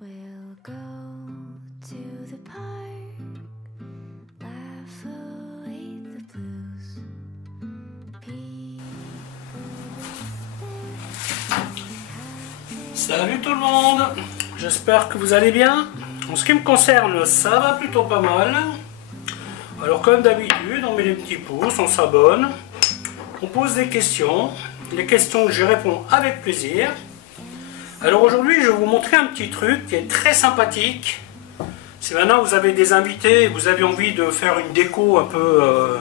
We'll go to the park, laugh away the blues. Salut tout le monde, j'espère que vous allez bien. En ce qui me concerne, ça va plutôt pas mal. Alors comme d'habitude, on met les petits pouces, on s'abonne, on pose des questions. Les questions, je réponds avec plaisir. Alors aujourd'hui, je vais vous montrer un petit truc qui est très sympathique. Si maintenant vous avez des invités et vous avez envie de faire une déco un peu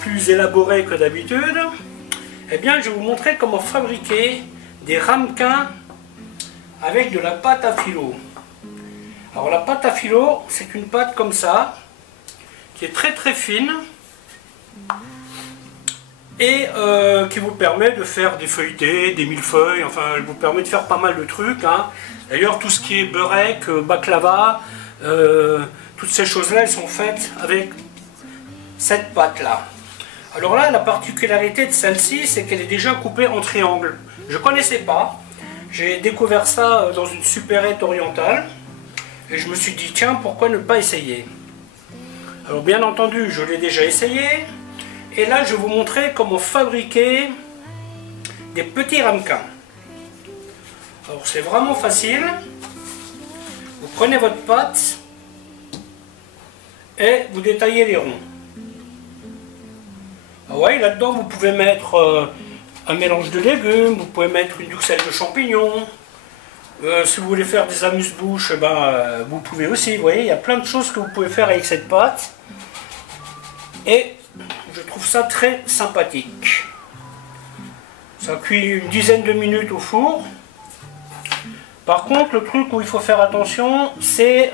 plus élaborée que d'habitude, eh bien je vais vous montrer comment fabriquer des ramequins avec de la pâte à filo. Alors la pâte à filo, c'est une pâte comme ça, qui est très fine et qui vous permet de faire des feuilletés, des millefeuilles, enfin elle vous permet de faire pas mal de trucs. Hein. D'ailleurs tout ce qui est beurek, baklava, toutes ces choses-là, elles sont faites avec cette pâte-là. Alors là, la particularité de celle-ci, c'est qu'elle est déjà coupée en triangles. Je ne connaissais pas, j'ai découvert ça dans une supérette orientale, et je me suis dit, tiens, pourquoi ne pas essayer? Alors bien entendu, je l'ai déjà essayé, et là je vais vous montrer comment fabriquer des petits ramequins. Alors c'est vraiment facile, vous prenez votre pâte, et vous détaillez les ronds. Ah ouais, là-dedans vous pouvez mettre un mélange de légumes, vous pouvez mettre une duxelle de champignons. Si vous voulez faire des amuse-bouches, vous pouvez aussi. Vous voyez, il y a plein de choses que vous pouvez faire avec cette pâte. Et je trouve ça très sympathique. Ça cuit une dizaine de minutes au four. Par contre, le truc où il faut faire attention, c'est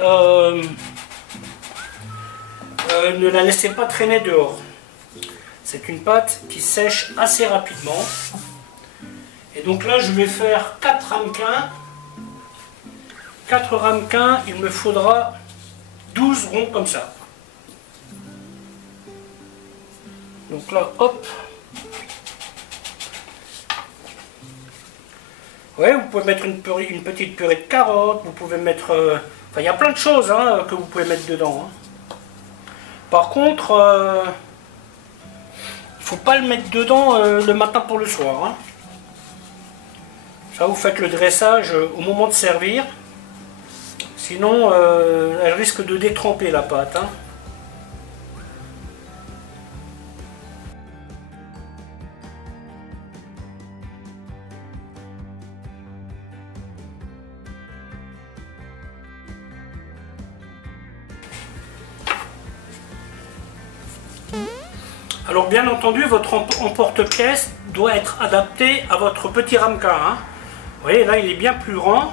ne la laissez pas traîner dehors. C'est une pâte qui sèche assez rapidement. Et donc là, je vais faire 4 ramequins. 4 ramequins, il me faudra 12 ronds comme ça. Donc là, hop. Ouais, vous pouvez mettre une petite purée de carottes, vous pouvez mettre... Enfin, il y a plein de choses hein, que vous pouvez mettre dedans. Hein. Par contre... faut pas le mettre dedans le matin pour le soir. Hein. Ça, vous faites le dressage au moment de servir. Sinon, elle risque de détremper la pâte. Hein. Alors bien entendu, votre emporte-pièce doit être adapté à votre petit ramequin. Hein. Vous voyez, là il est bien plus grand,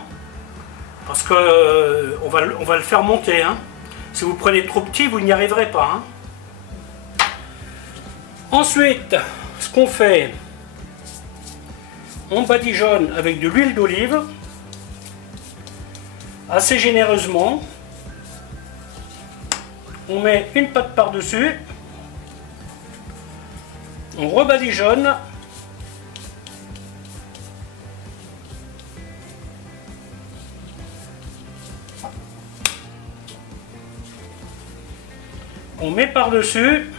parce que on va le faire monter. Hein. Si vous prenez trop petit, vous n'y arriverez pas. Hein. Ensuite, ce qu'on fait, on badigeonne avec de l'huile d'olive, assez généreusement. On met une pâte par-dessus. On rebadigeonne. On met par-dessus.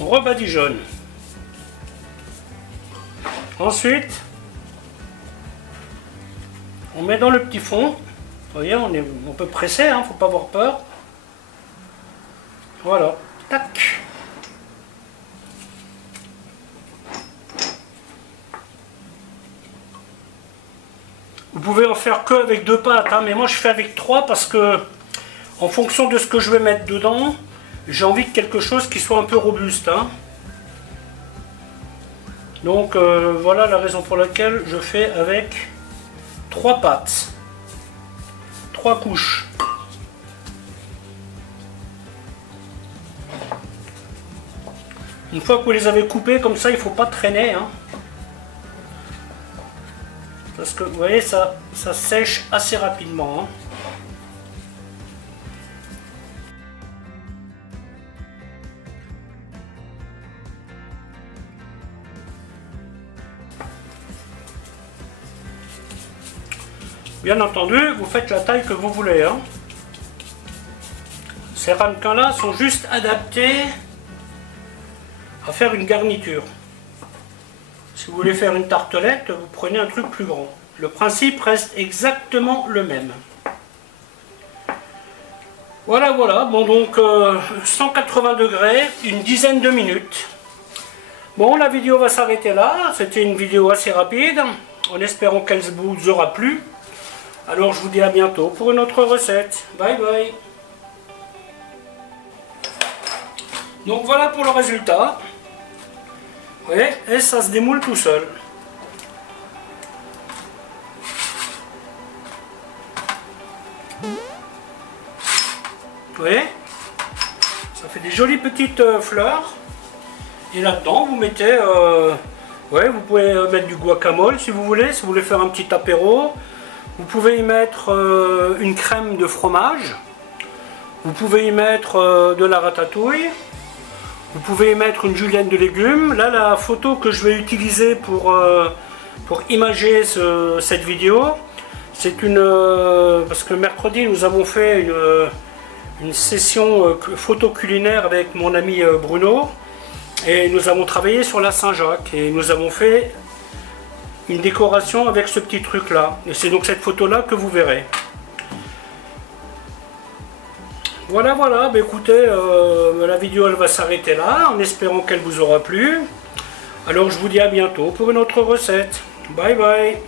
On rebadigeonne. Ensuite, on met dans le petit fond. Vous voyez, on peut presser, hein, faut pas avoir peur. Voilà, tac. Vous pouvez en faire que avec 2 pâtes, hein, mais moi je fais avec 3 parce que en fonction de ce que je vais mettre dedans, j'ai envie de quelque chose qui soit un peu robuste. Hein. Donc voilà la raison pour laquelle je fais avec 3 pâtes, 3 couches. Une fois que vous les avez coupés comme ça, il ne faut pas traîner. Hein. Parce que vous voyez, ça sèche assez rapidement. Hein. Bien entendu, vous faites la taille que vous voulez. Hein. Ces ramequins-là sont juste adaptés à faire une garniture. Si vous voulez faire une tartelette, vous prenez un truc plus grand. Le principe reste exactement le même. Voilà, voilà. Bon, donc 180 degrés, une dizaine de minutes. Bon, la vidéo va s'arrêter là. C'était une vidéo assez rapide, en espérant qu'elle vous aura plu. Alors, je vous dis à bientôt pour une autre recette. Bye bye. Donc voilà pour le résultat. Vous voyez, et ça se démoule tout seul. Vous voyez, ça fait des jolies petites fleurs. Et là-dedans, vous mettez... ouais, vous pouvez mettre du guacamole si vous voulez faire un petit apéro. Vous pouvez y mettre une crème de fromage. Vous pouvez y mettre de la ratatouille. Vous pouvez y mettre une julienne de légumes. Là, la photo que je vais utiliser pour imager cette vidéo, c'est une... parce que mercredi, nous avons fait une session photo culinaire avec mon ami Bruno. Et nous avons travaillé sur la Saint-Jacques. Et nous avons fait une décoration avec ce petit truc-là. Et c'est donc cette photo-là que vous verrez. Voilà, voilà, bah écoutez, la vidéo elle va s'arrêter là, en espérant qu'elle vous aura plu. Alors je vous dis à bientôt pour une autre recette. Bye bye.